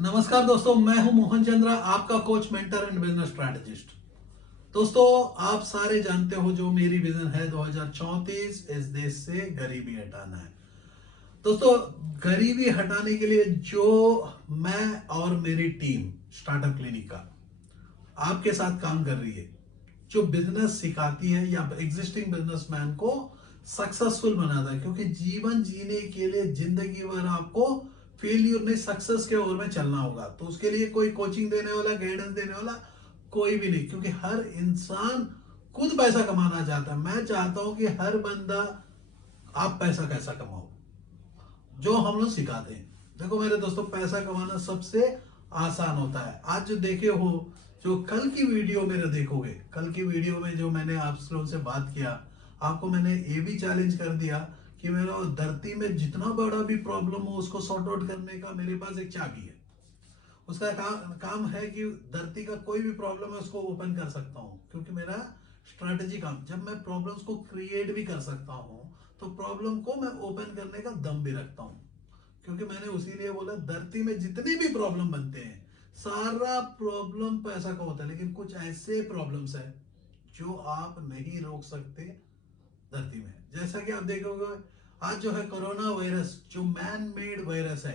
नमस्कार दोस्तों, मैं हूं मोहन चंद्रा, आपका coach, mentor and business strategist. दोस्तों, आप सारे जानते हो जो मेरी विजन है 2034 इस देश से गरीबी हटाना है। दोस्तों, गरीबी हटाने के लिए जो मैं और मेरी टीम स्टार्टअप क्लिनिक का आपके साथ काम कर रही है, जो बिजनेस सिखाती है या एग्जिस्टिंग बिजनेसमैन को सक्सेसफुल बनाता है, क्योंकि जीवन जीने के लिए जिंदगी भर आपको फेलियर नहीं सक्सेस के ओर में चलना होगा। तो उसके लिए कोई कोचिंग देने वाला, गाइडेंस देने वाला कोई भी नहीं, क्योंकि हर इंसान खुद पैसा कमाना चाहता है। मैं चाहता हूं कि हर बंदा आप पैसा कैसा कमाओ, जो हम लोग सिखाते हैं। देखो मेरे दोस्तों, पैसा कमाना सबसे आसान होता है। आज जो देखे हो, जो कल की वीडियो मेरे देखोगे, कल की वीडियो में जो मैंने आप लोगों से बात किया, आपको मैंने ये भी चैलेंज कर दिया कि मेरा धरती में जितना बड़ा भी प्रॉब्लम हो उसको सॉर्ट आउट करने का मेरे पास एक चाबी है। उसका काम है कि धरती का कोई भी प्रॉब्लम है उसको ओपन कर सकता हूँ, क्योंकि मेरा स्ट्रैटेजी काम, जब मैं प्रॉब्लम्स को क्रिएट भी कर सकता हूँ तो प्रॉब्लम को मैं ओपन करने का दम भी रखता हूँ। क्योंकि मैंने उसी लिए बोला, धरती में जितने भी प्रॉब्लम बनते हैं सारा प्रॉब्लम पैसा का होता है, लेकिन कुछ ऐसे प्रॉब्लम्स है जो आप नहीं रोक सकते धरती में। जैसा कि आप देखोगे, आज जो है कोरोना वायरस, जो मैन मेड वायरस है,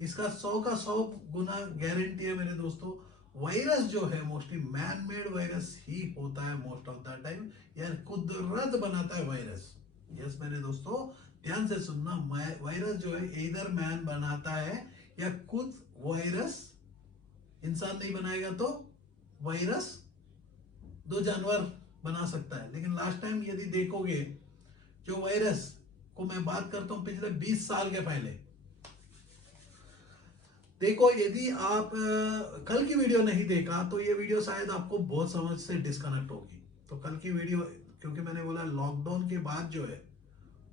इसका 100 का 100 गुना गारंटी है मेरे दोस्तों। वायरस जो है मोस्टली मैन मेड वायरस ही होता है मोस्ट ऑफ द टाइम, यार कुदरत बनाता है वायरस। यस मेरे दोस्तों, ध्यान से सुनना, वायरस जो है इधर मैन बनाता है या खुद वायरस, इंसान नहीं बनाएगा तो वायरस दो जानवर बना सकता है। लेकिन लास्ट टाइम यदि देखोगे, जो वायरस को मैं बात करता हूं पिछले 20 साल के पहले, देखो यदि आप कल की वीडियो नहीं देखा तो ये वीडियो शायद आपको बहुत समझ से डिस्कनेक्ट होगी। तो कल की वीडियो, क्योंकि मैंने बोला लॉकडाउन के बाद जो है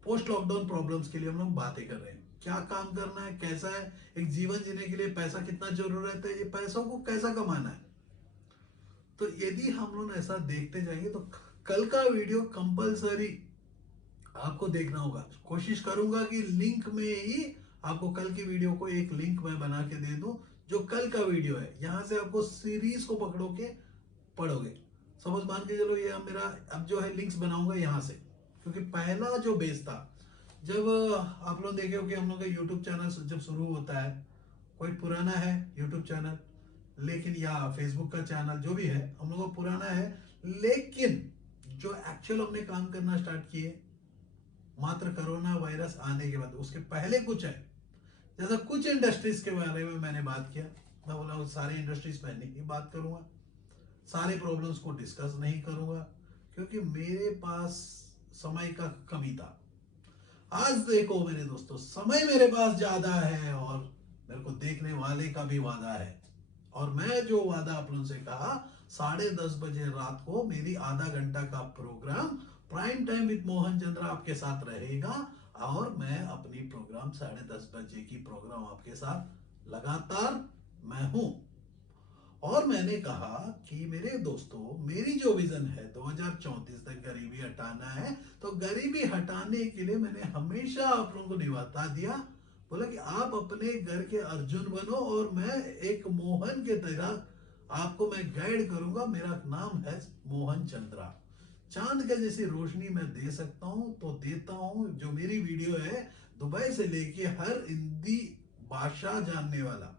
पोस्ट लॉकडाउन प्रॉब्लम्स के लिए हम लोग बातें कर रहे हैं, क्या काम करना है, कैसा है एक जीवन जीने के लिए, पैसा कितना जरूरत है, ये पैसों को कैसा कमाना है। तो यदि हम लोग ऐसा देखते जाएंगे तो कल का वीडियो कंपलसरी आपको देखना होगा। कोशिश करूंगा कि लिंक में ही आपको कल की वीडियो को एक लिंक मैं बना के दे दूं, जो कल का वीडियो है, यहां से आपको सीरीज को पकड़ो के पढ़ोगे। समझ मान के चलो, ये मेरा अब जो है लिंक्स बनाऊंगा यहां से, क्योंकि पहला जो बेस था, जब आप लोग देखे हो कि हम लोग का यूट्यूब चैनल जब शुरू होता है, कोई पुराना है यूट्यूब चैनल, लेकिन या फेसबुक का चैनल जो भी है हम लोग का पुराना है, लेकिन जो एक्चुअल हमने काम करना स्टार्ट किए मात्र कोरोना वायरस आने के बाद, उसके पहले कुछ है। जैसा कुछ इंडस्ट्रीज के बारे में मैंने बात किया, मैं बोला सारे इंडस्ट्रीज पर नहीं बात करूंगा, सारे प्रॉब्लम्स को डिस्कस नहीं करूंगा, क्योंकि मेरे पास समय का कमी था। आज देखो मेरे दोस्तों, समय मेरे पास ज्यादा है और मेरे को देखने वाले का भी वादा है। और मैं जो वादा आप लोगों से कहा, 10:30 बजे रात को मेरी आधा घंटा का programme prime time with Mohan Chandra आपके साथ रहेगा। और मैं अपनी प्रोग्राम 10:30 बजे की प्रोग्राम आपके साथ लगातार मैं हूं। और मैंने कहा कि मेरे दोस्तों, मेरी जो विजन है 2034 तक गरीबी हटाना है, तो गरीबी हटाने के लिए मैंने हमेशा आप लोगों को निवाता दिया, बोला कि आप अपने घर के अर्जुन बनो और मैं एक मोहन के तरह आपको मैं गाइड करूंगा। मेरा नाम है मोहन चंद्रा। चांद के जैसी रोशनी मैं दे सकता हूं तो देता हूं। जो मेरी वीडियो है, दुबई से लेके हर हिंदी भाषा जानने वाला,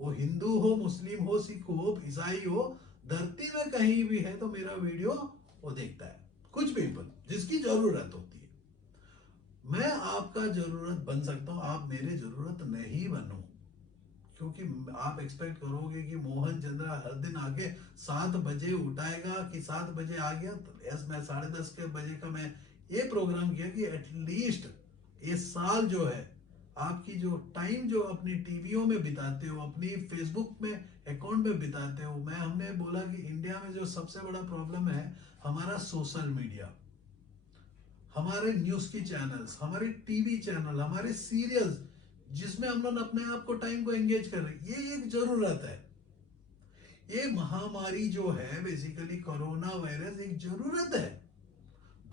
वो हिंदू हो, मुस्लिम हो, सिख हो, ईसाई हो, धरती में कहीं भी है तो मेरा वीडियो वो देखता है। कुछ भी जिसकी जरूरत होती है, मैं आपका जरूरत बन सकता हूं, आप मेरे जरूरत नहीं बनो। क्योंकि आप एक्सपेक्ट करोगे कि मोहन चंद्रा हर दिन आके 7 बजे उठाएगा कि 7 बजे आ गया, तो यस, मैं 10:30 के बजे का मैं ये प्रोग्राम किया कि एटलीस्ट ये साल जो है, आपकी जो टाइम जो अपनी टीवियों में बिताते हो, अपनी फेसबुक में अकाउंट में बिताते हो, मैं हमने बोला कि इंडिया में जो सबसे बड़ा प्रॉब्लम है हमारा सोशल मीडिया, हमारे न्यूज की चैनल्स, हमारे टीवी चैनल, हमारे सीरियल्स, जिसमें हम लोग अपने आप को टाइम को एंगेज कर रहे हैं, ये एक जरूरत है। ये महामारी जो है बेसिकली कोरोना वायरस एक जरूरत है।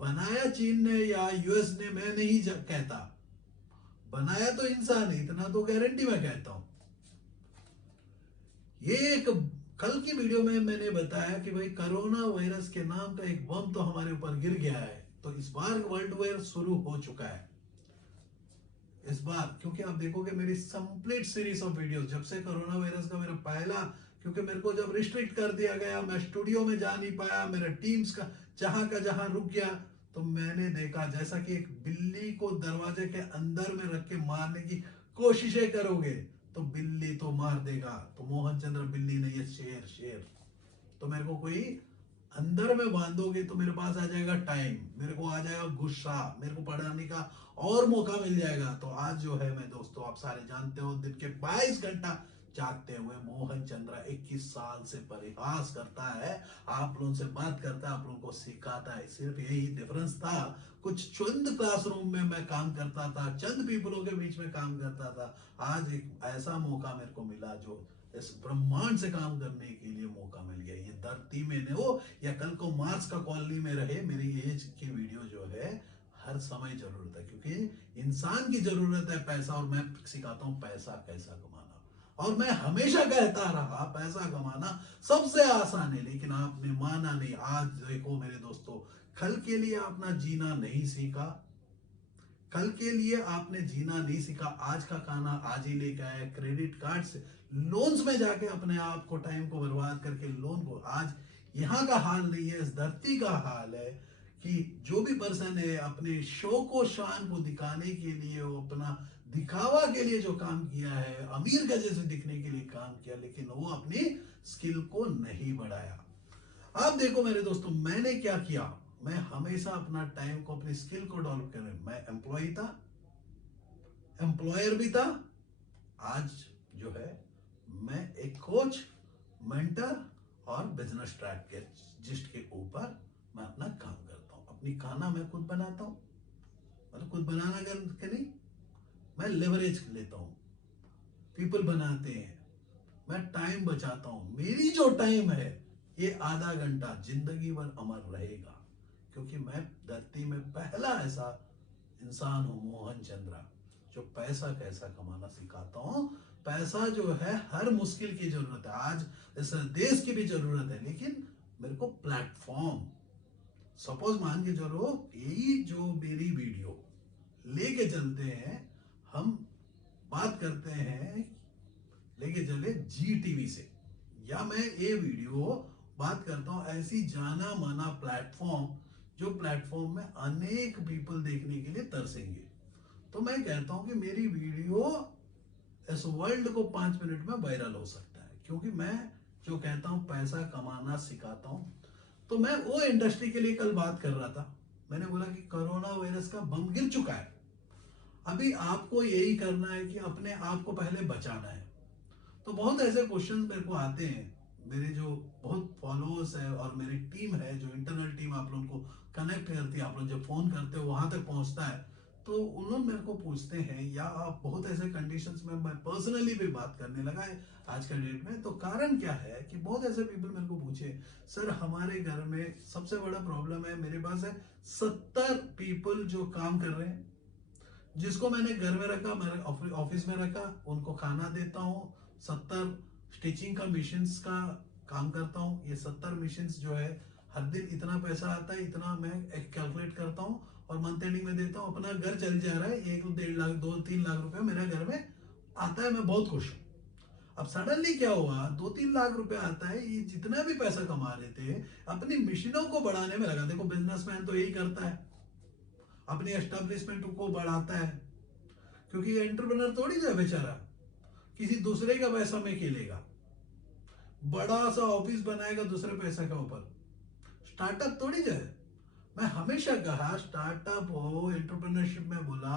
बनाया चीन ने या यूएस ने मैं नहीं कहता, बनाया तो इंसान है, इतना तो गारंटी मैं कहता हूं। ये एक कल की वीडियो में मैंने बताया कि भाई कोरोना वायरस के नाम का एक बम तो हमारे ऊपर गिर गया है, तो इस बार वर्ल्ड वॉर शुरू हो चुका है इस बार। क्योंकि आप देखोगे मेरी कंप्लीट सीरीज ऑफ वीडियोस जब से कोरोना वायरस का मेरा पहला, क्योंकि मेरे को जब रिस्ट्रिक्ट कर दिया गया, मैं स्टूडियो में जा नहीं पाया, मेरा टीम्स का जहां रुक गया, तो मैंने देखा जैसा कि एक बिल्ली को दरवाजे के अंदर में रख के मारने की कोशिशें करोगे तो बिल्ली तो मार देगा। तो मोहन चंद्र बिल्ली नहीं है, शेर शेर। तो मेरे को कोई अंदर में बांधोगे तो मेरे पास आ जाएगा टाइम, मेरे को आ जाएगा गुस्सा, मेरे को पढ़ाने का और मौका मिल जाएगा। तो आज जो है मैं दोस्तों, आप सारे जानते हो, दिन के 22 घंटा जागते हुए मोहन चंद्र 21 साल से परिहास करता है, आप लोगों से बात करता है, आप लोगों को सिखाता है। सिर्फ यही डिफरेंस था, कुछ चंद क्लासरूम में मैं काम करता था, चंद पीपलों के बीच में काम करता था। आज एक ऐसा मौका मेरे को मिला जो इस ब्रह्मांड से काम करने के लिए मौका मिल गया। ये धरती में न हो या कल को मार्स का कॉलोनी में रहे, मेरी एज की वीडियो जो है हर समय जरूरत है, क्योंकि इंसान की जरूरत है पैसा, और मैं सिखाता हूं पैसा कैसा कमाना। और मैं हमेशा कहता रहा पैसा कमाना सबसे आसान है, लेकिन आपने माना नहीं। आज देखो मेरे दोस्तों, कल के लिए अपना जीना नहीं सीखा, कल के लिए आपने जीना नहीं सीखा, आज का खाना आज ही लेके आया, क्रेडिट कार्ड से लोन्स में जाके अपने आप को टाइम को बर्बाद करके लोन को। आज यहाँ का हाल नहीं है, इस धरती का हाल है कि जो भी पर्सन है अपने शौक को शान को दिखाने के लिए, वो अपना दिखावा के लिए जो काम किया है, अमीर का जैसे दिखने के लिए काम किया, लेकिन वो अपनी स्किल को नहीं बढ़ाया। अब देखो मेरे दोस्तों, मैंने क्या किया, मैं हमेशा अपना टाइम को अपनी स्किल को डेवलप करने, मैं एम्प्लॉय था, एम्प्लॉयर भी था, आज जो है मैं एक कोच, मेंटर और बिजनेस स्ट्रैटेजिस्ट के ऊपर मैं अपना काम करता हूं। अपनी खाना मैं खुद बनाता हूं, मतलब खुद बनाना के नहीं, मैं लेवरेज लेता हूं, पीपल बनाते हैं, मैं टाइम बचाता हूं। मेरी जो टाइम है ये आधा घंटा जिंदगी भर अमर रहेगा, क्योंकि मैं धरती में पहला ऐसा इंसान हूं, मोहन चंद्रा, जो पैसा कैसा कमाना सिखाता हूं। पैसा जो है हर मुश्किल की जरूरत है, आज इस देश की भी जरूरत है, लेकिन मेरे को प्लेटफॉर्म, सपोज मान के चलो यही जो मेरी वीडियो लेके चलते हैं, हम बात करते हैं लेके चले जी टीवी से, या मैं ये वीडियो बात करता हूं ऐसी जाना माना प्लेटफॉर्म, जो प्लेटफॉर्म में अनेक पीपल देखने के लिए तरसेंगे। तो मैं कहता हूं कि मेरी वीडियो इस वर्ल्ड को 5 मिनट में वायरल हो सकता है, क्योंकि मैं जो कहता हूं पैसा कमाना सिखाता हूं। तो मैं वो इंडस्ट्री के लिए कल बात कर रहा था, मैंने बोला कि कोरोना वायरस का बम गिर चुका है, अभी आपको यही करना है कि अपने आप को पहले बचाना है। तो बहुत ऐसे क्वेश्चंस मेरे को आते हैं, मेरे जो बहुत फॉलोअर्स है और मेरी टीम है, जो इंटरनल टीम आप लोगों को कनेक्ट करती है, आप लोग जब फोन करते हो वहां तक पहुंचता है, तो उन लोग मेरे को पूछते हैं, या आप बहुत ऐसे कंडीशंस में मैं पर्सनली भी बात करने लगा है आज का डेट में। तो कारण क्या है कि बहुत ऐसे पीपल मेरे को पूछे, सर हमारे घर में सबसे बड़ा प्रॉब्लम है, मेरे पास है 70 पीपल जो काम कर रहे हैं, जिसको मैंने घर में रखा, मेरे ऑफिस में रखा, उनको खाना देता हूँ, 70 स्टिचिंग का मशीन का काम करता हूँ। ये 70 मशीन जो है हर दिन इतना पैसा आता है, इतना मैं एक कैलकुलेट करता हूँ और मंथ एंडिंग में देता हूँ, अपना घर चल जा रहा है, 1-1.5 लाख 2-3 लाख रुपए मेरे घर में आता है, मैं बहुत खुश हूँ। अब सडनली क्या हुआ, 2-3 लाख रुपए आता है, ये जितना भी पैसा कमा रहे थे अपनी मशीनों को बढ़ाने में लगा। देखो बिजनेसमैन तो यही करता है, अपनी एस्टेब्लिशमेंट को बढ़ाता है, क्योंकि ये एंटरप्रेन्योर थोड़ी जो है बेचारा किसी दूसरे का पैसा में खेलेगा, बड़ा सा ऑफिस बनाएगा दूसरे पैसा के ऊपर, स्टार्टअप थोड़ी जो है। मैं हमेशा कहा स्टार्टअप हो, एंटरप्रेन्योरशिप में बोला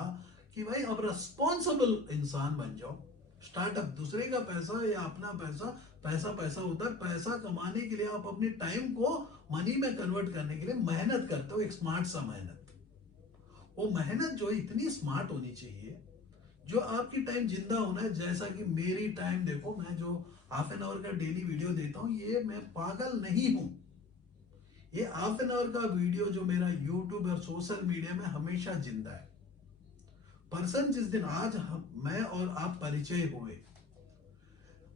कि भाई अब रिस्पॉन्सिबल इंसान बन जाओ। स्टार्टअप दूसरे का पैसा या अपना पैसा, पैसा पैसा होता है, पैसा कमाने के लिए आप अपनी टाइम को मनी में कन्वर्ट करने के लिए मेहनत करते हो, एक स्मार्ट सा मेहनत। वो मेहनत जो इतनी स्मार्ट होनी चाहिए, जो आपकी टाइम जिंदा होना है। जैसा कि मेरी टाइम देखो, मैं जो हाफ एन आवर का डेली वीडियो देता हूं, ये मैं पागल नहीं हूं। ये हाफ एन आवर का वीडियो जो मेरा यूट्यूब और सोशल मीडिया में हमेशा जिंदा है। पर्सन जिस दिन आज मैं और आप परिचय हुए,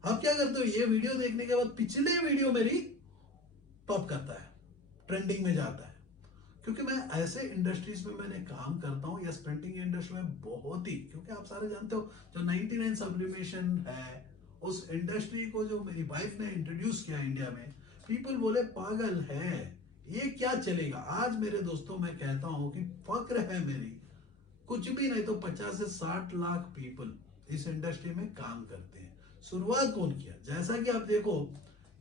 आप क्या करते हो, ये वीडियो देखने के बाद पिछले वीडियो मेरी टॉप करता है, ट्रेंडिंग में जाता है। क्योंकि मैं ऐसे इंडस्ट्रीज में मैंने काम करता हूँ, या प्रिंटिंग इंडस्ट्री में बहुत ही, क्योंकि आप सारे जानते हो जो 99 सब्लिमेशन है, उस इंडस्ट्री को जो मेरी वाइफ ने इंट्रोड्यूस किया इंडिया में, पीपल बोले पागल है, ये क्या चलेगा। आज मेरे दोस्तों मैं कहता हूं कि फक्र है मेरी, कुछ भी नहीं तो 50 से 60 लाख पीपल इस इंडस्ट्री में काम करते हैं। शुरुआत कौन किया, जैसा कि आप देखो,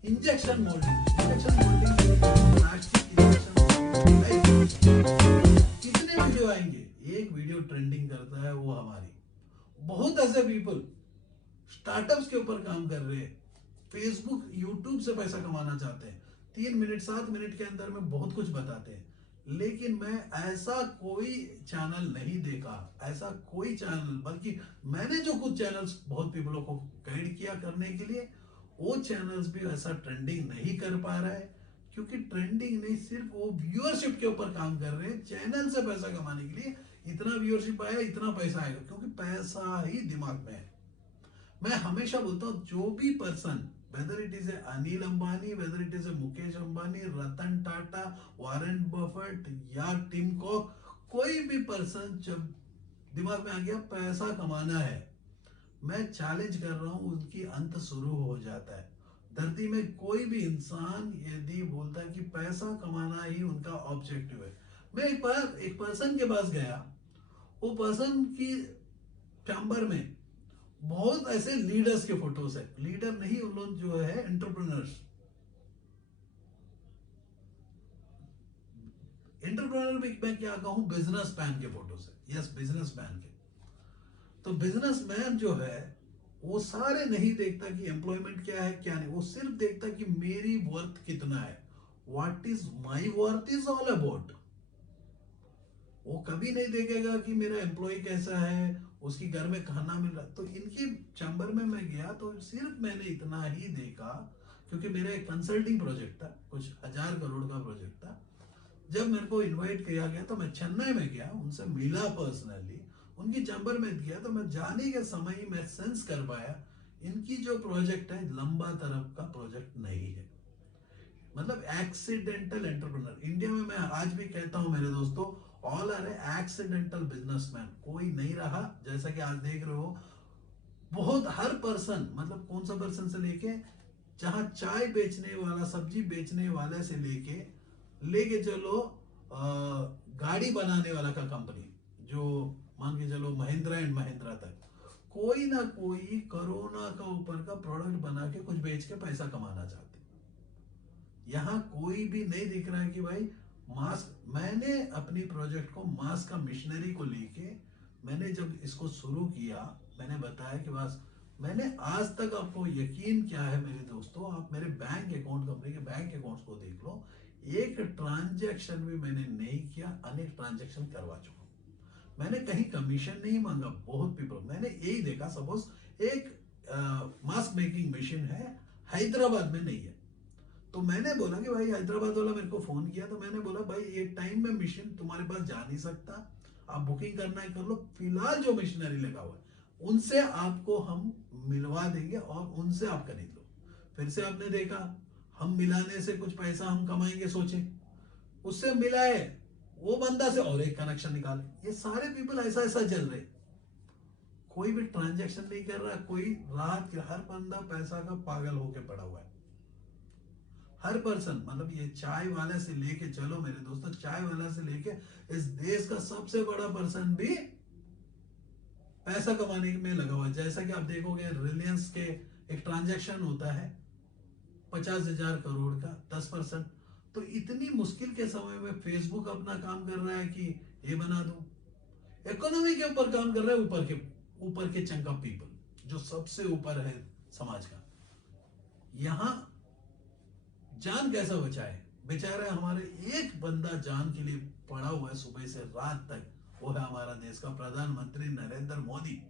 इंजेक्शन मोल्डिंग, प्लास्टिक इंजेक्शन, कितने वीडियो आएंगे, एक वीडियो ट्रेंडिंग करता है वो हमारी। बहुत ऐसे पीपल स्टार्टअप्स के ऊपर काम कर रहे हैं, फेसबुक यूट्यूब से पैसा कमाना चाहते हैं, 3 मिनट 7 मिनट के अंदर में बहुत कुछ बताते हैं। लेकिन मैं ऐसा कोई चैनल नहीं देखा, ऐसा कोई चैनल, बल्कि मैंने जो कुछ चैनल्स बहुत पीपलों को गाइड किया करने के लिए, वो चैनल्स भी ऐसा ट्रेंडिंग नहीं कर पा रहा है। क्योंकि ट्रेंडिंग नहीं, सिर्फ वो व्यूअरशिप के ऊपर काम कर रहे हैं, चैनल से पैसा कमाने के लिए, इतना व्यूअरशिप आया इतना पैसा आएगा, क्योंकि पैसा ही दिमाग में है। मैं हमेशा बोलता हूं, जो भी person, whether it is Anil Ambani, whether it is Mukesh Ambani, Ratan Tata, Warren Buffett या टिम कॉक, कोई भी पर्सन जब दिमाग में आ गया पैसा कमाना है, मैं चैलेंज कर रहा हूं, उनकी अंत शुरू हो जाता है। धरती में कोई भी इंसान यदि बोलता है कि पैसा कमाना ही उनका ऑब्जेक्टिव है। मैं एक बार एक पर्सन के पास गया, वो पर्सन की चैम्बर में बहुत ऐसे लीडर्स के फोटोज है, लीडर नहीं, उन लोग जो है एंटरप्रेन्योर्स, एंटरप्रेन्योर भी मैं क्या कहूं, बिजनेस मैन के फोटोज है, यस बिजनेस मैन के। तो बिजनेस मैन जो है वो सारे नहीं देखता कि एम्प्लॉयमेंट क्या है क्या नहीं, वो सिर्फ देखता कि मेरी वर्थ कितना है, what is my worth is all about. वो कभी नहीं देखेगा कि मेरा एम्प्लॉय कैसा है, उसकी घर में खाना मिल रहा। तो इनके चैम्बर में मैं गया तो सिर्फ मैंने इतना ही देखा, क्योंकि मेरा एक कंसल्टिंग प्रोजेक्ट था, कुछ 1000 करोड़ का प्रोजेक्ट था। जब मेरे को इनवाइट किया गया तो मैं चेन्नई में गया, उनसे मिला पर्सनली, उनकी चैम्बर में गया, तो मैं जाने के समय ही मैं सेंस कर पाया इनकी जो प्रोजेक्ट है लंबा तरफ का प्रोजेक्ट नहीं है। मतलब एक्सीडेंटल एंटरप्रेन्योर, इंडिया में मैं आज भी कहता हूं मेरे दोस्तों, ऑल आर एक्सीडेंटल बिजनेसमैन, कोई नहीं रहा। जैसा कि आज देख रहे हो, बहुत हर पर्सन, मतलब कौन सा पर्सन से लेके, जहां चाय बेचने वाला, सब्जी बेचने वाले से लेके लेके चलो गाड़ी बनाने वाला का कंपनी, जो मान के चलो महिंद्रा एंड महिंद्रा तक, कोई ना कोई कोरोना का ऊपर का प्रोडक्ट बना के कुछ बेच के पैसा कमाना चाहते। यहां कोई भी नहीं दिख रहा है कि भाई मास्क, मैंने अपनी प्रोजेक्ट को मास्क का मिशनरी को लेके, मैंने जब इसको शुरू किया, मैंने बताया कि बस, मैंने आज तक, आपको यकीन क्या है मेरे दोस्तों, आप मेरे बैंक अकाउंट, कंपनी के बैंक अकाउंट्स को देख लो, एक ट्रांजैक्शन भी मैंने नहीं किया, अनेक ट्रांजैक्शन करवा चुका हूं। मैंने कहीं कमीशन नहीं मांगा। बहुत पीपल, मैंने यही देखा, सपोज एक मास्क मेकिंग मशीन है, हैदराबाद में नहीं है, तो मैंने बोला कि भाई, हैदराबाद वाला मेरे को फोन किया, तो मैंने बोला भाई ये टाइम में मशीन तुम्हारे पास जा नहीं सकता, आप बुकिंग करना है कर लो, फिलहाल जो मशीनरी लगा हुआ है उनसे आपको हम मिलवा देंगे और उनसे आप खरीद लो। फिर से आपने देखा, हम मिलाने से कुछ पैसा हम कमाएंगे सोचे, उससे मिलाए, वो बंदा से और एक कनेक्शन निकाले। ये सारे पीपल ऐसा ऐसा चल रहे, कोई भी ट्रांजेक्शन नहीं कर रहा, कोई राहत, हर बंदा पैसा का पागल होके पड़ा हुआ है। हर पर्सन, मतलब ये चाय वाले से लेके चलो मेरे दोस्तों, चाय वाला से लेके इस देश का सबसे बड़ा पर्सन भी पैसा कमाने में लगा हुआ है। जैसा कि आप देखोगे, रिलायंस के एक ट्रांजैक्शन होता है 50,000 करोड़ का, 10%। तो इतनी मुश्किल के समय में फेसबुक अपना काम कर रहा है कि ये बना दो, इकोनॉमी के ऊपर काम कर रहा है, ऊपर के चंक ऑफ पीपल, जो सबसे ऊपर है समाज का। यहां जान कैसा बचाए, बेचारे हमारे एक बंदा जान के लिए पड़ा हुआ है सुबह से रात तक, वो है हमारा देश का प्रधानमंत्री नरेंद्र मोदी।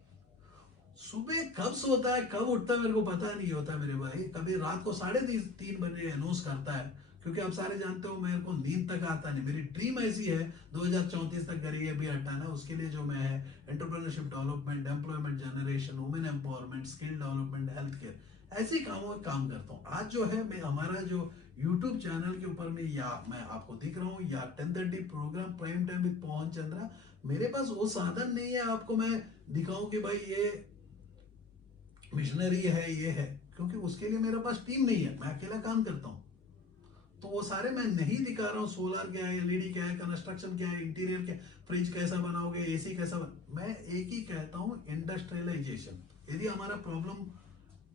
सुबह कब सोता है कब उठता है मेरे को पता नहीं होता मेरे भाई, कभी रात को 3:30 बजे अनाउंस करता है, क्योंकि आप सारे जानते हो मेरे को नींद तक आता नहीं। मेरी ड्रीम ऐसी है 2034 तक गरीबी हटाना, उसके लिए जो मैं है entrepreneurship development, employment generation, women empowerment, skill development, health care, ऐसे कामों में काम करता हूँ। आज जो है मैं हमारा जो यूट्यूब चैनल के ऊपर में, या मैं आपको दिख रहा हूँ, या 10:30 प्रोग्राम प्राइम टाइम विद पवन चंद्रा, मेरे पास वो साधन नहीं है आपको मैं दिखाऊं कि भाई ये मिशनरी है, ये है, क्योंकि उसके लिए मेरे पास टीम नहीं है, मैं अकेला काम करता हूँ। तो वो सारे मैं नहीं दिखा रहा हूँ, सोलर क्या है, एलईडी क्या है, कंस्ट्रक्शन क्या है, इंटीरियर क्या है, फ्रिज कैसा बनाओगे, एसी कैसा मैं एक ही कहता हूँ, इंडस्ट्रियलाइजेशन। यदि हमारा प्रॉब्लम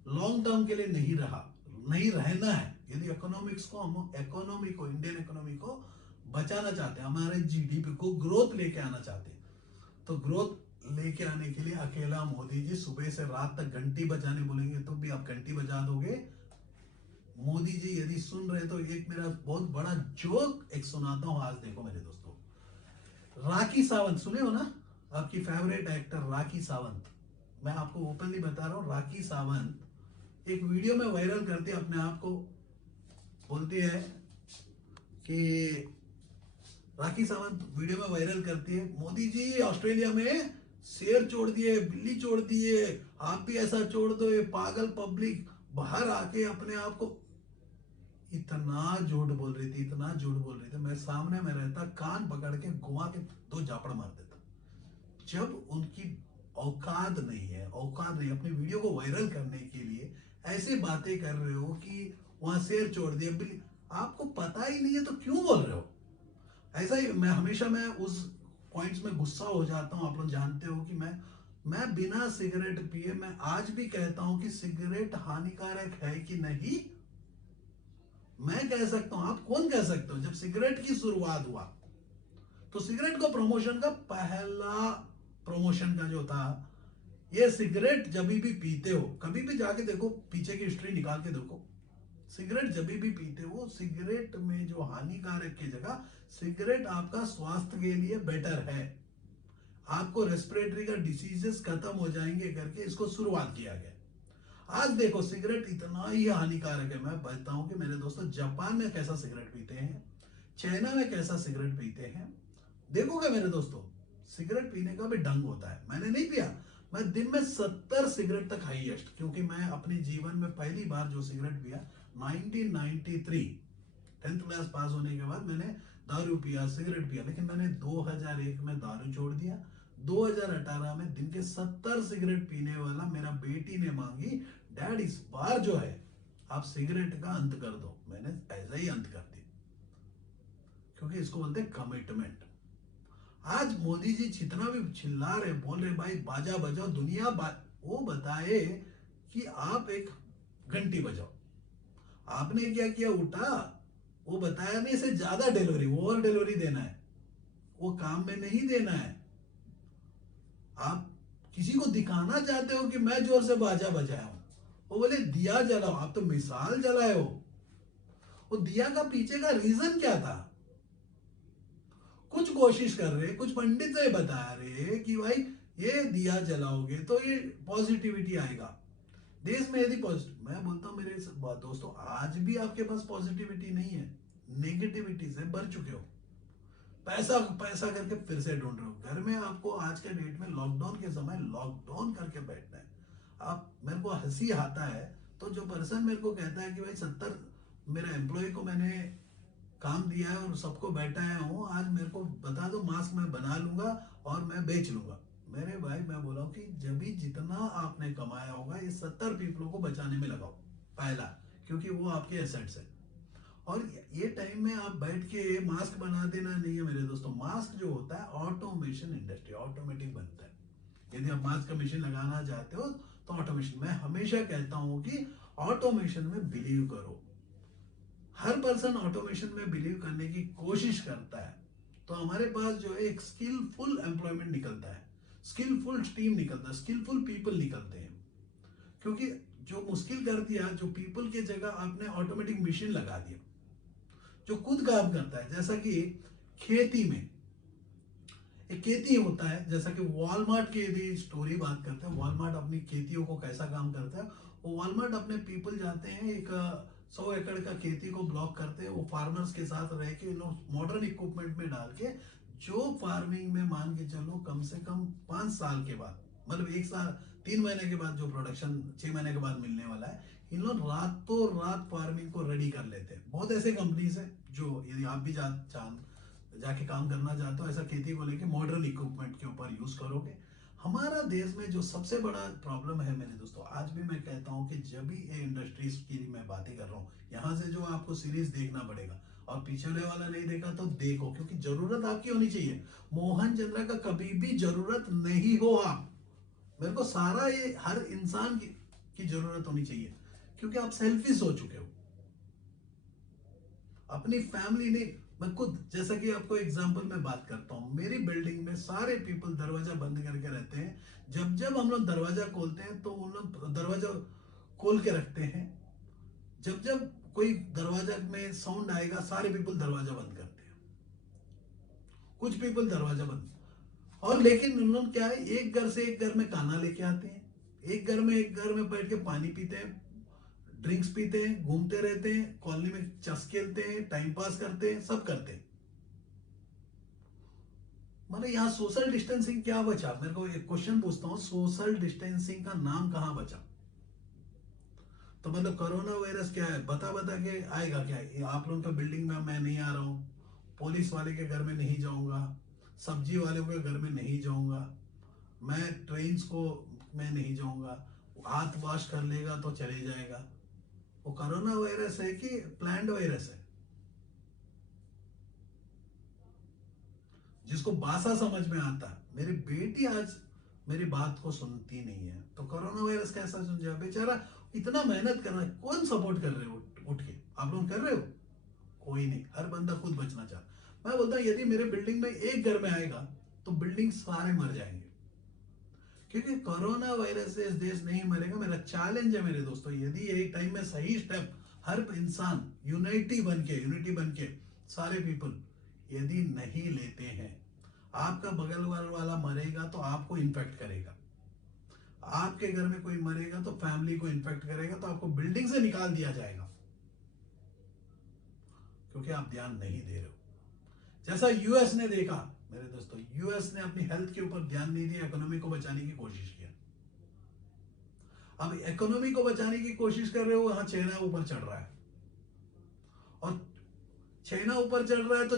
लॉन्ग टर्म के लिए नहीं रहा, नहीं रहना है, यदि इकोनॉमिक्स को, हम इकोनॉमी को, इंडियन इकोनॉमी को बचाना चाहते हैं, हमारे जीडीपी को ग्रोथ लेके आना चाहते हैं, तो ग्रोथ लेके आने के लिए अकेला मोदी जी सुबह से रात तक घंटी बजाने बोलेंगे तो भी आप घंटी बजा दोगे। मोदी जी यदि सुन रहे तो एक मेरा बहुत बड़ा जोक एक सुनाता हूं। आज देखो मेरे दोस्तों, राखी सावंत सुने हो ना, आपकी फेवरेट एक्टर राखी सावंत, मैं आपको ओपनली बता रहा हूं, राखी सावंत एक वीडियो में वायरल करती है अपने आप को, बोलती है कि राखी सावंत वीडियो में वायरल करती है, मोदी जी ऑस्ट्रेलिया में शेर छोड़ दिए, बिल्ली छोड़ दिए, आप भी ऐसा छोड़ दो, ये पागल पब्लिक बाहर आके अपने आप को, इतना झूठ बोल रही थी, इतना झूठ बोल रही थी, मैं सामने में रहता, कान पकड़ के घुमा के 2 झापड़ मार देता। जब उनकी औकात नहीं है, औकात नहीं, अपनी वीडियो को वायरल करने के लिए ऐसे बातें कर रहे हो कि वहां शेर छोड़ दिया, बिल्ली, आपको पता ही नहीं है तो क्यों बोल रहे हो? ऐसा ही मैं हमेशा मैं उस पॉइंट्स में गुस्सा हो जाता हूं। आप लोग जानते हो कि मैं बिना सिगरेट पिए, मैं आज भी कहता हूं कि सिगरेट हानिकारक है कि नहीं, मैं कह सकता हूं, आप कौन कह सकते हो? जब सिगरेट की शुरुआत हुआ तो सिगरेट को प्रमोशन का पहला प्रमोशन का जो था, ये सिगरेट जब भी पीते हो, कभी भी जाके देखो, पीछे की हिस्ट्री निकाल के देखो, सिगरेट जब भी पीते हो, सिगरेट में जो हानिकारक की जगह सिगरेट आपका स्वास्थ्य के लिए बेटर है, आपको रेस्पिरेटरी का डिसीजेस खत्म हो जाएंगे करके इसको शुरुआत किया गया। आज देखो सिगरेट इतना ही हानिकारक है, मैं बताऊं कि मेरे दोस्तों, जापान में कैसा सिगरेट पीते हैं, चाइना में कैसा सिगरेट पीते हैं, देखोगे मेरे दोस्तों, सिगरेट पीने का भी ढंग होता है। मैंने नहीं पिया, मैं दिन में 70 सिगरेट तक हाईएस्ट, क्योंकि मैं अपने जीवन में पहली बार जो सिगरेट पिया 1993, 10th क्लास पास होने के बाद मैंने दारू पिया, सिगरेट पिया, लेकिन मैंने 2001 में दारू छोड़ दिया। 2018 में दिन के 70 सिगरेट पीने वाला मेरा बेटी ने मांगी, डैड इस बार जो है आप सिगरेट का अंत कर दो, मैंने ऐसा ही अंत कर दिया, क्योंकि इसको बोलते हैं कमिटमेंट। आज मोदी जी जितना भी चिल्ला रहे, बोल रहे भाई बाजा बजाओ, दुनिया वो बताए कि आप एक घंटी बजाओ, आपने क्या किया, उठा, वो बताया नहीं, से ज्यादा डिलीवरी, ओवर डिलीवरी देना है, वो काम में नहीं देना है। आप किसी को दिखाना चाहते हो कि मैं जोर से बाजा बजाया हूं, वो बोले दिया जलाओ, आप तो मिसाल जलाए हो। वो दिया का पीछे का रीजन क्या था? कुछ कोशिश कर रहे, कुछ पंडित से बता रहे कि भाई ये दिया जलाओगे तो ये पॉजिटिविटी आएगा देश में। यदि पॉजिटिव, मैं बोलता हूं मेरे दोस्तों, आज भी आपके पास पॉजिटिविटी नहीं है, नेगेटिविटी से भर चुके हो, पैसा पैसा करके फिर से ढूंढ रहे हो। घर में आपको आज के डेट में लॉकडाउन के समय लॉकडाउन करके बैठना है। आप, मेरे को हंसी आता है तो जो पर्सन मेरे को कहता है कि भाई 70 मेरा एम्प्लॉय को मैंने काम दिया है और सबको बैठाया हूं, आज मेरे को बता दो मास्क मैं बना लूंगा और मैं बेच लूंगा। मेरे भाई मैं बोला हूं कि जब भी जितना आपने कमाया होगा ये 70 पीपलों को बचाने में लगाओ पहला, क्योंकि वो आपके एसेट्स है। और ये टाइम में आप बैठ के मास्क बना देना नहीं है मेरे दोस्तों। मास्क जो होता है ऑटोमेशन इंडस्ट्री, ऑटोमेटिक बनता है। यदि आप मास्क का मशीन लगाना चाहते हो तो ऑटोमेशन, मैं हमेशा कहता हूं कि ऑटोमेशन में बिलीव करो। हर पर्सन ऑटोमेशन में बिलीव करने की कोशिश करता है, तो हमारे पास जो है एक स्किलफुल एम्प्लॉयमेंट निकलता है, स्किलफुल टीम निकलता है, स्किलफुल पीपल निकलते हैं। क्योंकि जो मुश्किल कर दिया, जो पीपल की जगह आपने ऑटोमेटिक मशीन लगा दिया जो खुद काम करता है। जैसा कि खेती में एक खेती होता है, जैसा कि वॉलमार्ट की यदि स्टोरी बात करते हैं, वॉलमार्ट अपनी खेतियों को कैसा काम करता है, वो वॉलमार्ट अपने पीपल जाते हैं, एक 100 एकड़ का खेती को ब्लॉक करते हैं, वो फार्मर्स के साथ रह के मॉडर्न इक्विपमेंट में डाल के, जो फार्मिंग में मान के चलो कम से कम 5 साल के बाद, मतलब 1 साल 3 महीने के बाद जो प्रोडक्शन 6 महीने के बाद मिलने वाला है, इन लोग रातों रात फार्मिंग को रेडी कर लेते हैं। बहुत ऐसे कंपनीज है जो, यदि आप भी जाके काम करना चाहते हो ऐसा खेती को लेके मॉडर्न इक्विपमेंट के ऊपर यूज करोगे। हमारा देश में जो सबसे बड़ा प्रॉब्लम है मेरे दोस्तों, आज भी मैं कहता हूं कि जब भी ये इंडस्ट्रीज की मैं बातें कर रहा हूं, यहां से जो आपको सीरीज देखना पड़ेगा, और पिछले वाला नहीं देखा तो देखो, क्योंकि जरूरत आपकी होनी चाहिए। मोहन चंद्र का कभी भी जरूरत नहीं हो आप, मेरे को सारा ये हर इंसान की जरूरत होनी चाहिए, क्योंकि आप सेल्फिश हो चुके हो। अपनी फैमिली नहीं, मैं खुद, जैसा कि आपको एग्जांपल में बात करता हूं, मेरी बिल्डिंग में सारे पीपल दरवाजा बंद करके रहते हैं। जब जब हम लोग दरवाजा खोलते हैं तो उन लोग दरवाजा खोल के रखते हैं। जब जब कोई दरवाजा में साउंड आएगा सारे पीपल दरवाजा बंद करते हैं, कुछ पीपल दरवाजा बंद। और लेकिन उन लोग क्या है, एक घर से एक घर में खाना लेके आते हैं, एक घर में बैठ के पानी पीते हैं, ड्रिंक्स पीते हैं, घूमते रहते हैं, कॉलोनी में चेस खेलते हैं, टाइम पास करते हैं, सब करते हैं। मतलब यहाँ सोशल डिस्टेंसिंग क्या बचा? मेरे को एक क्वेश्चन पूछता हूँ, सोशल डिस्टेंसिंग का नाम कहां बचा? तो मतलब कोरोना वायरस क्या है, बता बता के आएगा क्या? आप लोगों का बिल्डिंग में मैं नहीं आ रहा हूँ, पुलिस वाले के घर में नहीं जाऊंगा, सब्जी वाले के घर में नहीं जाऊंगा, मैं ट्रेन्स को मैं नहीं जाऊंगा, हाथ वॉश कर लेगा तो चले जाएगा। वो कोरोना वायरस है कि प्लान्ड वायरस है? जिसको भाषा समझ में आता है। मेरी बेटी आज मेरी बात को सुनती नहीं है, तो कोरोना वायरस कैसा सुन जाए? बेचारा इतना मेहनत कर रहा है, कौन सपोर्ट कर रहे हो? उठ के आप लोग कर रहे हो? कोई नहीं, हर बंदा खुद बचना चाहता। मैं बोलता हूं यदि मेरे बिल्डिंग में एक घर में आएगा तो बिल्डिंग सारे मर जाएंगे, क्योंकि कोरोना वायरस से इस देश नहीं मरेगा। मेरा चैलेंज है मेरे दोस्तों, यदि एक टाइम में सही स्टेप हर इंसान यूनिटी बन के सारे पीपल यदि नहीं लेते हैं, आपका बगल वाला मरेगा तो आपको इन्फेक्ट करेगा, आपके घर में कोई मरेगा तो फैमिली को इन्फेक्ट करेगा, तो आपको बिल्डिंग से निकाल दिया जाएगा, क्योंकि आप ध्यान नहीं दे रहे हो। जैसा यूएस ने देखा मेरे दोस्तों, यूएस ने अपनी हेल्थ के ऊपर ध्यान नहीं दिया, इकोनॉमी को बचाने की कोशिश किया। अब इकोनॉमी को बचाने की कोशिश कर रहे हो, वहां चाइना ऊपर चढ़ रहा है, और चाइना ऊपर चढ़ रहा है तो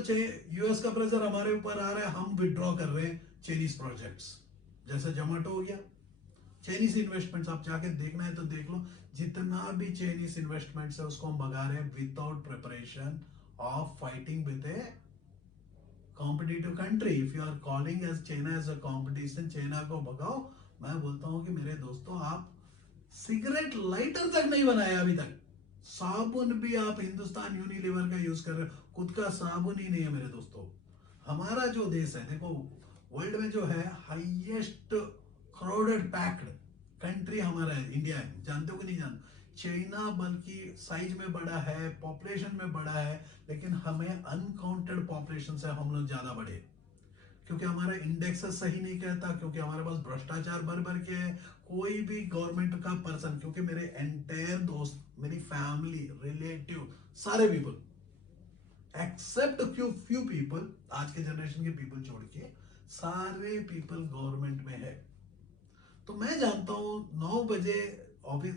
यूएस का प्रेशर हमारे ऊपर आ रहा है, हम विड्रॉ कर रहे हैं चाइनीज प्रोजेक्ट्स। जैसे जोमेटो हो गया, चाइनीज इन्वेस्टमेंट्स आप जाके देखना है तो देख लो, जितना भी चाइनीज इन्वेस्टमेंट्स है उसको हम भगा रहे हैं without preparation of fighting with a competitive country. If you are calling as China as a competition, China को भगाओ। मैं बोलता हूं कि मेरे दोस्तों, आप सिगरेट लाइटर तक नहीं बनाया अभी तक, साबुन भी आप हिंदुस्तान यूनिलीवर का यूज कर रहे हो, खुद का साबुन ही नहीं है मेरे दोस्तों। हमारा जो देश है, देखो वर्ल्ड में जो है हाईएस्ट क्राउडेड पैक्ड कंट्री हमारा है, इंडिया है। जानते हो कि नहीं जानते? चाइना बल्कि साइज में बड़ा है, पॉपुलेशन में बड़ा है, लेकिन हमें अनकाउंटेड पॉपुलेशन से हम लोग ज्यादा बड़े, क्योंकि हमारा इंडेक्स सही नहीं कहता, क्योंकि हमारे पास भ्रष्टाचार भर भर के है। कोई भी गवर्नमेंट का पर्सन, क्योंकि मेरे एंटायर दोस्त, मेरी फैमिली, रिलेटिव, सारे पीपल एक्सेप्ट फ्यू पीपल, आज के जनरेशन के पीपल छोड़ के सारे पीपल गवर्नमेंट में है। तो मैं जानता हूं 9 बजे ऑफिस,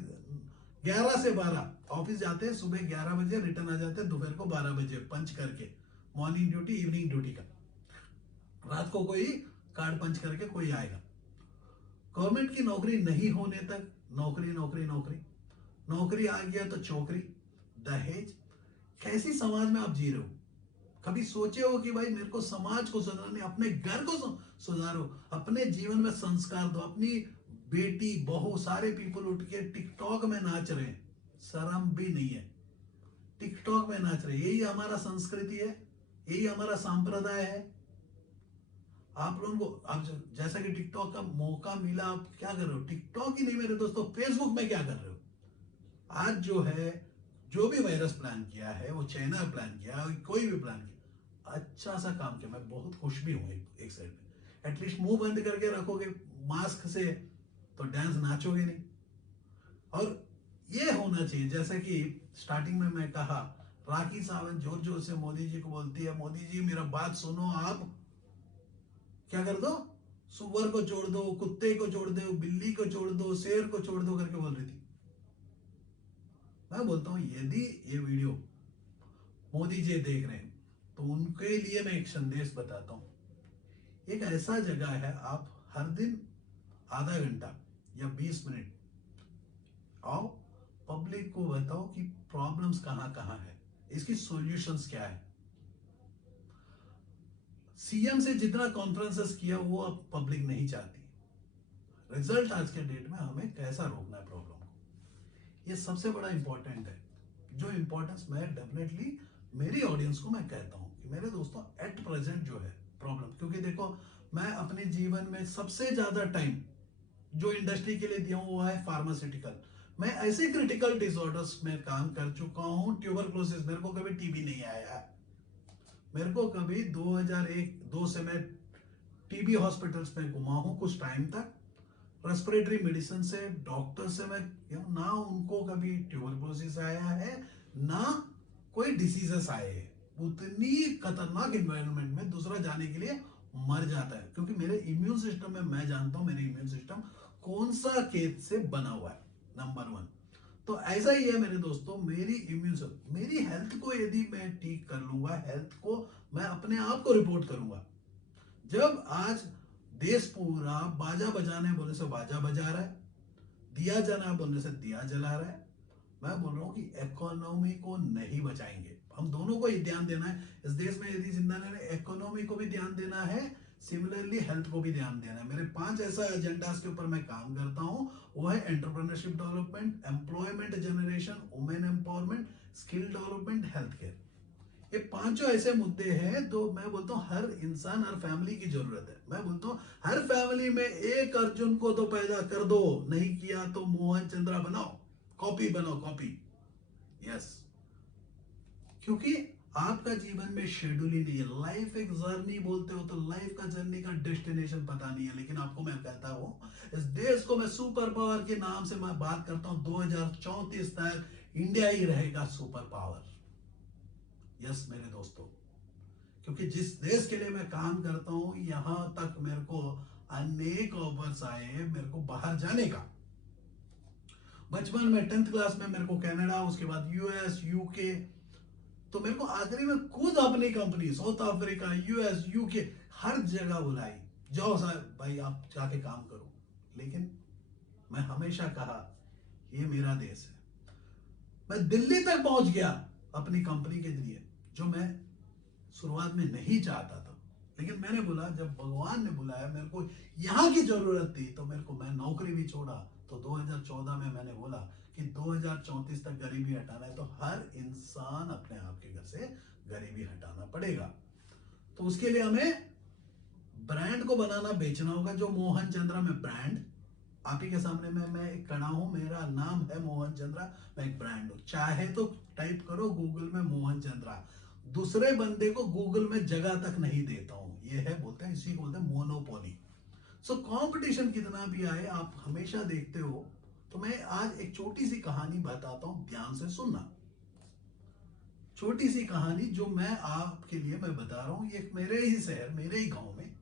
11 से 12 ऑफिस जाते हैं, सुबह 11 बजे रिटर्न आ जाते हैं, दोपहर को 12 बजे पंच करके, मॉर्निंग ड्यूटी इवनिंग ड्यूटी का, रात को कोई कार्ड पंच करके कोई आएगा। गवर्नमेंट की नौकरी नहीं होने तक नौकरी नौकरी नौकरी, नौकरी आ गया तो चौकरी, दहेज। कैसी समाज में आप जी रहे हो? कभी सोचे हो कि भाई मेरे को समाज को सुधारने, अपने घर को सुधारो, अपने जीवन में संस्कार दो। अपनी बेटी बहू सारे पीपल उठ के टिकटॉक में नाच रहे हैं, शर्म भी नहीं है, टिकटॉक में नाच रहे हैं। यही हमारा संस्कृति है, यही हमारा संप्रदाय है। आप लोगों को आप जैसा कि टिकटॉक का मौका मिला, आप क्या कर रहे हो? टिकटॉक ही नहीं मेरे दोस्तों, फेसबुक में क्या कर रहे हो? आज जो है, जो भी वायरस प्लान किया है, वो चाइना प्लान किया, कोई भी प्लान किया, अच्छा सा काम किया। मैं बहुत खुश भी हूं एक साइड में। एटलीस्ट मुंह बंद करके रखोगे मास्क से तो डांस नाचोगे नहीं। और ये होना चाहिए, जैसा कि स्टार्टिंग में मैं कहा, राखी सावंत जोर जोर से मोदी जी को बोलती है, मोदी जी मेरा बात सुनो, आप क्या कर दो, सुअर को छोड़ दो, कुत्ते को छोड़ दो, बिल्ली को छोड़ दो, शेर को छोड़ दो करके बोल रही थी। मैं बोलता हूं यदि ये वीडियो मोदी जी देख रहे हैं तो उनके लिए मैं एक संदेश बताता हूं। एक ऐसा जगह है, आप हर दिन आधा घंटा या 20 मिनट आओ, पब्लिक को बताओ कि प्रॉब्लम्स कहां कहां है, इसकी सॉल्यूशंस क्या है। सीएम से जितना कॉन्फ्रेंसेस किया वो अब पब्लिक नहीं चाहती। रिजल्ट आज के डेट में हमें कैसा रोकना है प्रॉब्लम को, ये सबसे बड़ा इंपॉर्टेंट है। जो इंपॉर्टेंस मैं डेफिनेटली मेरी ऑडियंस को मैं कहता हूं कि मेरे दोस्तों एट प्रेजेंट जो है प्रॉब्लम, क्योंकि देखो मैं अपने जीवन में सबसे ज्यादा टाइम जो इंडस्ट्री के लिए दिया हूं वो है फार्मास्यूटिकल। मैं ऐसे क्रिटिकल डिसऑर्डर्स में काम कर चुका हूं, ट्यूबरक्लोसिस, मेरे को कभी टीबी नहीं आया है। मेरे को कभी 2001-2 से मैं टीबी हॉस्पिटल्स में घुमा हूं कुछ टाइम तक, रेस्पिरेटरी मेडिसिन से डॉक्टर से मैं ना उनको कभी ट्यूबरक्लोसिस आया है ना कोई डिसीजेस आए हैं। उतनी खतरनाक इन्वायरमेंट में दूसरा जाने के लिए मर जाता है, क्योंकि मेरे इम्यून सिस्टम में मैं जानता हूं मेरे इम्यून सिस्टम कौन सा केस से बना हुआ है, नंबर 1। तो ऐसा ही है मेरे दोस्तों, मेरी इम्यून सिस्टम, मेरी हेल्थ को यदि मैं ठीक कर लूंगा, हेल्थ को मैं अपने आप को रिपोर्ट करूंगा। जब आज देश पूरा बाजा बजाने बोलने से बाजा बजा रहा है, दिया जला बोलने से दिया जला रहा है, मैं बोल रहा हूं कि इकोनॉमी को नहीं बचाएंगे। हम दोनों को ही ध्यान देना है इस देश में, यदि जिंदा रहना है इकोनॉमी को भी ध्यान देना है, सिमिलरली हेल्थ को भी ध्यान देना है। मेरे 5 ऐसा एजेंडास के ऊपर मैं काम करता हूं, वो है entrepreneurship development, employment generation, women empowerment, skill development, health care. ये 5 ऐसे मुद्दे हैं तो मैं बोलता हूं हर इंसान, हर फैमिली की जरूरत है। मैं बोलता हूं हर फैमिली में एक अर्जुन को तो पैदा कर दो, नहीं किया तो मोहन चंद्रा बनाओ, कॉपी बनाओ, कॉपी। यस, क्योंकि आपका जीवन में शेड्यूल ही नहीं है। लाइफ एक जर्नी बोलते हो तो लाइफ का जर्नी का डेस्टिनेशन पता नहीं है, लेकिन आपको मैं कहता हूं इस देश को मैं सुपर पावर के नाम से मैं बात करता हूं, 2034 तक इंडिया ही रहेगा सुपर पावर। यस मेरे दोस्तों, क्योंकि जिस देश के लिए मैं काम करता हूं यहां तक मेरे को अनेक ऑफर्स आए हैं मेरे को बाहर जाने का। बचपन में 10th क्लास में मेरे को कनाडा, उसके बाद यूएस, यूके, तो मेरे को आखिरी में खुद अपनी company South Africa, US, UK हर जगह बुलाई, जाओ साहब भाई आप जाके काम करो। लेकिन मैं हमेशा कहा ये मेरा देश है। मैं दिल्ली तक पहुंच गया अपनी कंपनी के लिए, जो मैं शुरुआत में नहीं चाहता था, लेकिन मैंने बोला जब भगवान ने बुलाया, मेरे को यहां की जरूरत थी, तो मेरे को मैं नौकरी भी छोड़ा। तो 2014 में मैंने बोला कि 2034 तक गरीबी हटाना है, तो हर इंसान अपने आप के घर से गरीबी हटाना पड़ेगा। तो उसके लिए हमें ब्रांड को बनाना, बेचना होगा। जो मोहन चंद्रा में ब्रांड आप ही के सामने मैं एक खड़ा हूं, मेरा नाम है मोहन चंद्रा, मैं एक ब्रांड हूं। चाहे तो टाइप करो गूगल में मोहन चंद्रा, दूसरे बंदे को गूगल में जगह तक नहीं देता हूं। ये है, बोलते हैं इसी को बोलते हैं मोनोपोली। सो कंपटीशन कितना भी आए, आप हमेशा देखते हो। तो मैं आज एक छोटी सी कहानी बताता हूं, ध्यान से सुनना। छोटी सी कहानी जो मैं आपके लिए मैं बता रहा हूं, ये मेरे ही शहर, मेरे ही गांव में,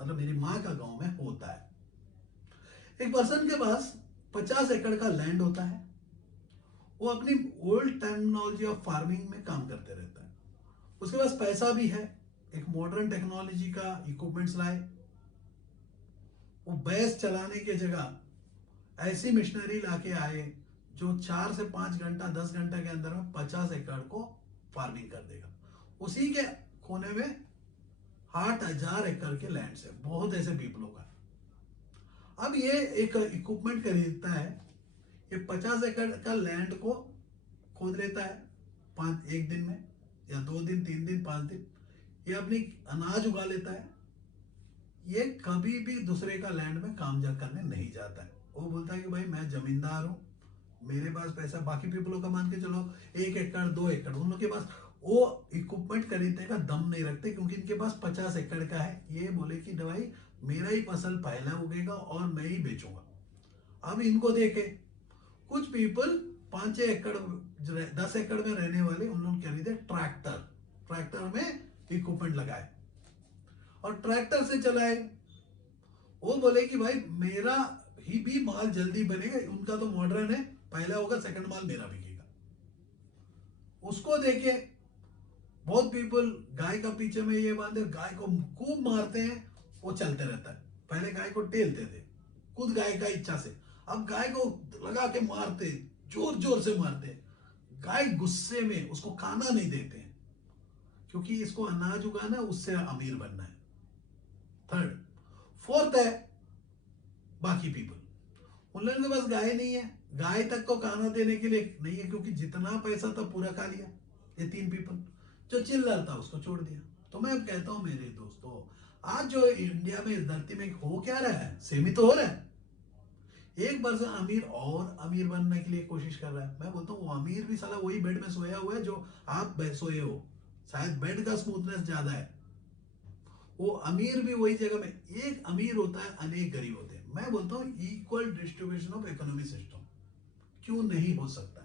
मतलब मेरी माँ का गांव में होता है। एक पर्सन के पास 50 एकड़ का लैंड होता है। वो अपनी ओल्ड टेक्नोलॉजी ऑफ फार्मिंग में काम करते रहता है। उसके पास पैसा भी है, एक मॉडर्न टेक्नोलॉजी का इक्विपमेंट्स लाए। वो भैंस चलाने की जगह ऐसी मशीनरी लाके आए जो 4 से 5 घंटा 10 घंटा के अंदर में 50 एकड़ को फार्मिंग कर देगा। उसी के कोने में 8,000 एकड़ के लैंड है, बहुत ऐसे पीपलों का। अब ये एक इक्विपमेंट खरीदता है, ये 50 एकड़ का लैंड को खोद लेता है एक दिन में, या 2 दिन, 3 दिन, 5 दिन। ये अपनी अनाज उगा लेता है। ये कभी भी दूसरे का लैंड में काम करने नहीं जाता है। वो बोलता है कि भाई मैं जमींदार हूं, मेरे पास पैसा। बाकी पीपलों का मान के चलो 1 एकड़ 2 एकड़, उन लोगों के पास वो इक्विपमेंट खरीदने का दम नहीं रखते, क्योंकि इनके पास 50 एकड़ का है। ये बोले कि भाई मेरा ही फसल पहला उगेगा और मैं ही बेचूंगा। अब इनको देखे कुछ पीपल 5-6 एकड़ 10 एकड़ में रहने वाले, उन लोगों ने खरीदे ट्रैक्टर। ट्रैक्टर में इक्विपमेंट लगाए और ट्रैक्टर से चलाए। वो बोले कि भाई मेरा ही भी माल जल्दी बनेगा, उनका तो मॉडर्न है, पहला होगा सेकंड माल मेरा बिकेगा। उसको देखे बहुत पीपल गाय का पीछे में ये बांधे, गाय को खूब मारते हैं, वो चलते रहता है। पहले गाय को टेलते थे खुद गाय का इच्छा से, अब गाय को लगा के मारते, जोर जोर से मारते। गाय गुस्से में उसको खाना नहीं देते हैं, क्योंकि इसको अनाज उगाना, उससे अमीर बनना है। थर्ड, फोर्थ है बाकी पीपल, उन लोगों के पास गाय नहीं है, गाय तक को खाना देने के लिए नहीं है, क्योंकि जितना पैसा था पूरा खा लिया। ये तीन पीपल जो चिल रहा था उसको छोड़ दिया। तो मैं अब कहता हूं मेरे दोस्तों, आज जो इंडिया में इस धरती में हो क्या रहा है, सेमी तो हो रहा है। एक पर्सन अमीर और अमीर बनने के लिए कोशिश कर रहा है। मैं बोलता हूँ वो अमीर भी साला वही बेड में सोया हुआ है जो आप सोए हो, शायद बेड का स्मूथनेस ज्यादा है। वो अमीर भी वही जगह में, एक अमीर होता है अनेक गरीब होते हैं। मैं बोलता हूँ equal distribution of economy system क्यों नहीं हो सकता।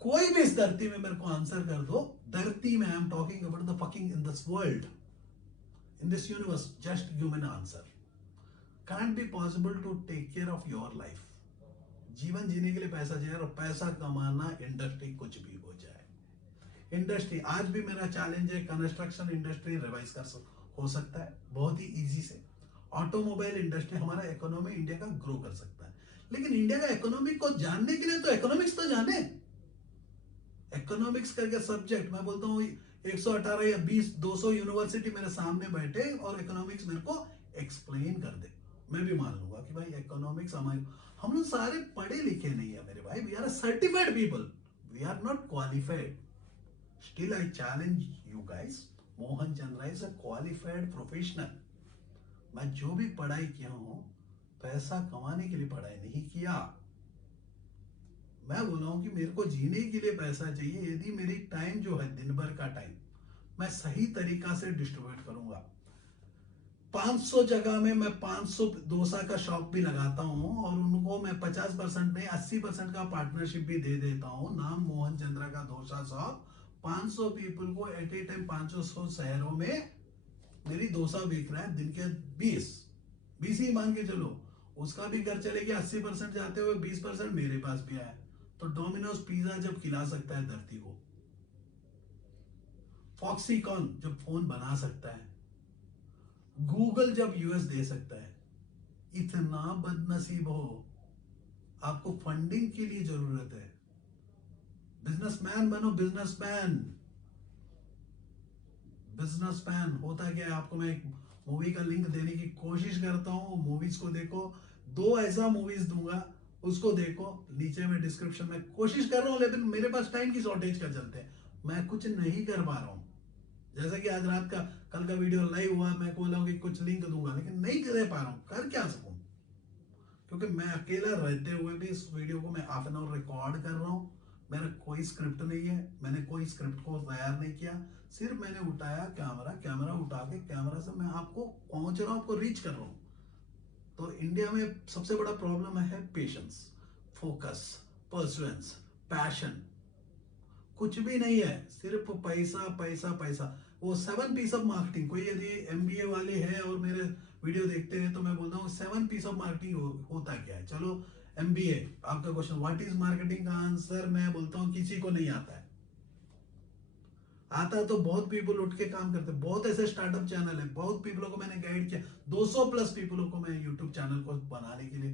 कोई भी इस धरती में मेरे को आंसर कर दो, धरती में, I am talking about the fucking in this world, in this universe, just human answer. can't be possible to take care of your life। जीवन जीने के लिए पैसा चाहिए, और पैसा कमाना इंडस्ट्री कुछ भी हो जाए। इंडस्ट्री आज भी मेरा चैलेंज है, कंस्ट्रक्शन इंडस्ट्री रिवाइज हो सकता है बहुत ही इजी से। ऑटोमोबाइल इंडस्ट्री, हमारा इकोनॉमी इंडिया का ग्रो कर सकता है। लेकिन इंडिया का इकोनॉमी को जानने के लिए तो इकोनॉमिक्स तो जाने। इकोनॉमिक्स करके सब्जेक्ट, मैं बोलता हूँ 118 या 20 200 यूनिवर्सिटी मेरे सामने बैठे और इकोनॉमिक्स मेरे को एक्सप्लेन कर दे, मैं भी मान लूंगा कि भाई इकोनॉमिक्स हमारे, हम लोग सारे पढ़े लिखे नहीं है मेरे भाई, we are certified people, we are not qualified. Still I challenge you guys, Mohan Chandra is a qualified professional. मैं जो भी पढ़ाई किया हूं, पैसा कमाने के लिए पढ़ाई नहीं किया। मैं बोल रहा हूं कि मेरे को जीने के लिए पैसा चाहिए। यदि मेरी टाइम जो है, दिन भर का टाइम, मैं सही तरीका से डिस्ट्रीब्यूट करूंगा। 500 जगह में मैं 500 डोसा का शॉप भी लगाता हूं, और उनको मैं 50% नहीं 80% का पार्टनरशिप भी दे देता हूं। नाम मोहन चंद्रा का डोसा शॉप, 500 पीपल को एट ए टाइम 500 शहरों में मेरी डोसा बिक रहा है। दिन के 20 ही मान के चलो, उसका भी घर चले गया, 80% जाते हुए 20% मेरे पास भी आया। तो डोमिनोज पिज्जा जब खिला सकता है धरती को, फॉक्सीकॉन जब फोन बना सकता है, गूगल जब यूएस दे सकता है, इतना बदनसीब हो, आपको फंडिंग के लिए जरूरत है। बिजनेसमैन बनो, बिजनेसमैन। बिजनेसमैन होता क्या है, आपको मैं एक मूवी का लिंक देने की कोशिश करता हूं, मूवीज को देखो। 2 ऐसा मूवीज दूंगा, उसको देखो, नीचे में डिस्क्रिप्शन में कोशिश कर रहा हूं, लेकिन मेरे पास टाइम की शॉर्टेज का चलते हैं, मैं कुछ नहीं कर पा रहा हूं। जैसा कि आज रात का, कल का वीडियो लाइव हुआ, मैं बोला कि कुछ लिंक दूंगा, लेकिन नहीं कर पा रहा हूं, कर क्या सकूं, क्योंकि मैं अकेला रहते हुए भी इस वीडियो को मैं हाफ एन आवर रिकॉर्ड कर रहा हूं। मेरा कोई स्क्रिप्ट नहीं है, मैंने कोई स्क्रिप्ट को तैयार नहीं किया, सिर्फ मैंने उठाया कैमरा उठा के कैमरा से मैं आपको पहुंच रहा हूं, आपको रीच कर रहा हूं। तो इंडिया में सबसे बड़ा प्रॉब्लम है पेशेंस, फोकस, परसुएंस, पैशन, कुछ भी नहीं है, सिर्फ पैसा पैसा पैसा। वो 7 पीस ऑफ मार्केटिंग, कोई यदि एमबीए वाले हैं और मेरे वीडियो देखते हैं तो मैं बोलता हूँ 7 पीस ऑफ मार्केटिंग होता क्या है। चलो एमबीए, आपका क्वेश्चन व्हाट इज मार्केटिंग का आंसर मैं बोलता हूँ किसी को नहीं आता है। आता तो बहुत पीपल उठ के काम करते, बहुत ऐसे स्टार्टअप चैनल है, बहुत पीपलों को मैंने गाइड किया, 200 प्लस पीपलों को मैं यूट्यूब चैनल को बनाने के लिए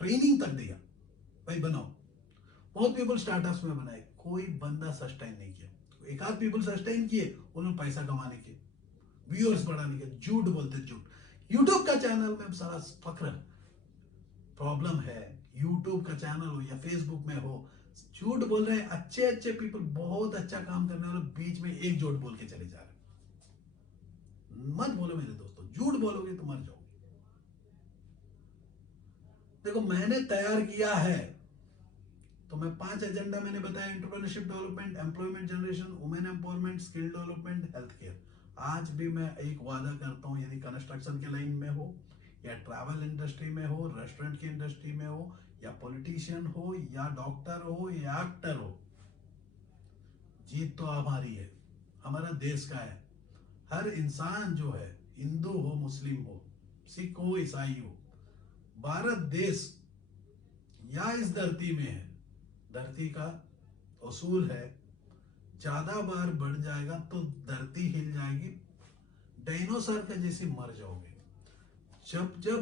ट्रेनिंग तक दिया, भाई बनाओ। बहुत पीपल स्टार्टअप्स में बनाए, कोई बंदा सस्टेन नहीं किया। एक आध पीपल सस्टेन किए, उन्होंने पैसा कमाने के, व्यूअर्स बढ़ाने के, झूठ बोलते झूठ। यूट्यूब का चैनल में सारा फक्र प्रॉब्लम है। यूट्यूब का चैनल हो या फेसबुक में हो, झूठ बोल रहे हैं। अच्छे अच्छे पीपल, बहुत अच्छा काम करने वाले, बीच में एक झूठ बोल के चले जा रहे। मत बोलो मेरे दोस्तों, झूठ बोलोगे तो मर जाओगे। देखो मैंने तैयार किया है, तो मैं 5 एजेंडा मैंने बताया, entrepreneurship development, employment generation, women empowerment, skill development, health care. आज भी मैं एक वादा करता हूं, यदि कंस्ट्रक्शन के लाइन में हो या ट्रैवल इंडस्ट्री में हो, रेस्टोरेंट की इंडस्ट्री में हो, या पॉलिटिशियन हो, या डॉक्टर हो, या एक्टर हो, जीत तो हमारी है, हमारा देश का है। हर इंसान जो है, हिंदू हो मुस्लिम हो, सिख हो, ईसाई हो, भारत देश या इस धरती में है, धरती का उसूल है ज्यादा बार बढ़ जाएगा तो धरती हिल जाएगी, डायनासोर के जैसे मर जाओगे। जब जब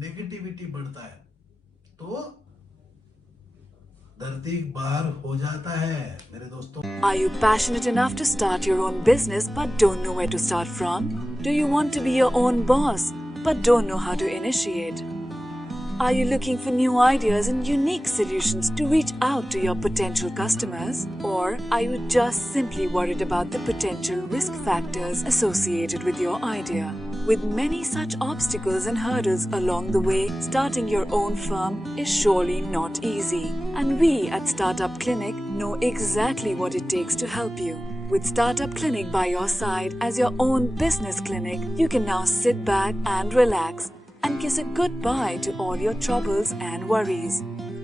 नेगेटिविटी बढ़ता है तो धरती बार हो जाता है मेरे दोस्तों। Are you passionate enough to start your own business but don't know where to start from? Do you want to be your own boss but don't know how to initiate? Are you looking for new ideas and unique solutions to reach out to your potential customers? Or are you just simply worried about the potential risk factors associated with your idea? With many such obstacles and hurdles along the way, starting your own firm is surely not easy. And we at Startup Clinic know exactly what it takes to help you. With Startup Clinic by your side as your own business clinic, you can now sit back and relax and kiss a goodbye to all your troubles and worries.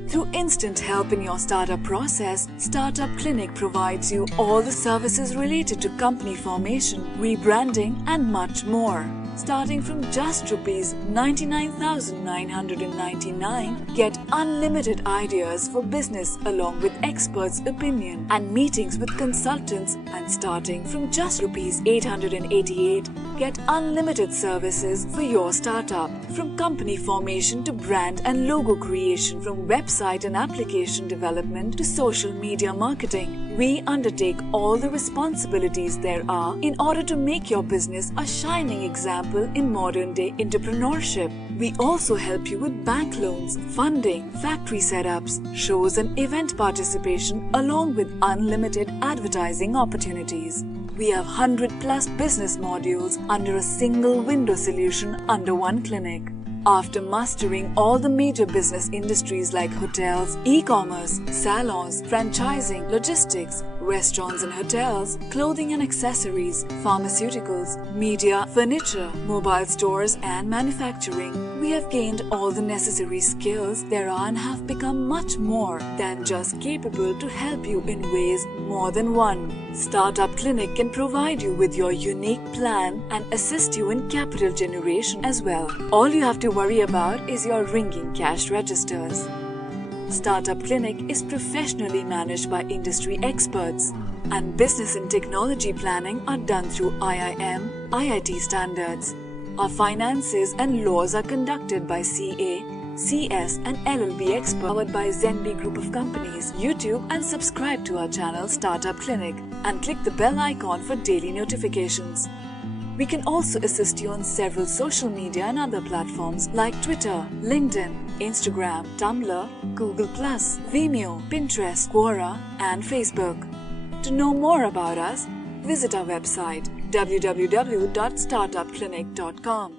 Through instant help in your startup process, Startup Clinic provides you all the services related to company formation, rebranding and much more. Starting from just Rs 99,999, get unlimited ideas for business along with experts' opinion and meetings with consultants, and starting from just Rs 888, get unlimited services for your startup. From company formation to brand and logo creation, from website and application development to social media marketing, we undertake all the responsibilities there are in order to make your business a shining example in modern-day entrepreneurship. We also help you with bank loans, funding, factory setups, shows and event participation along with unlimited advertising opportunities. We have 100+ business modules under a single window solution under one clinic. After mastering all the major business industries like hotels, e-commerce, salons, franchising, logistics, restaurants and hotels, clothing and accessories, pharmaceuticals, media, furniture, mobile stores and manufacturing, we have gained all the necessary skills there are and have become much more than just capable to help you in ways more than one. Startup Clinic can provide you with your unique plan and assist you in capital generation as well. All you have to worry about is your ringing cash registers. Startup Clinic is professionally managed by industry experts, and business and technology planning are done through IIM, IIT standards. Our finances and laws are conducted by CA, CS and LLB experts, powered by Zenby Group of Companies. YouTube and subscribe to our channel Startup Clinic and click the bell icon for daily notifications. We can also assist you on several social media and other platforms like Twitter, LinkedIn, Instagram, Tumblr, Google+, Vimeo, Pinterest, Quora and Facebook. To know more about us, visit our website www.startupclinic.com.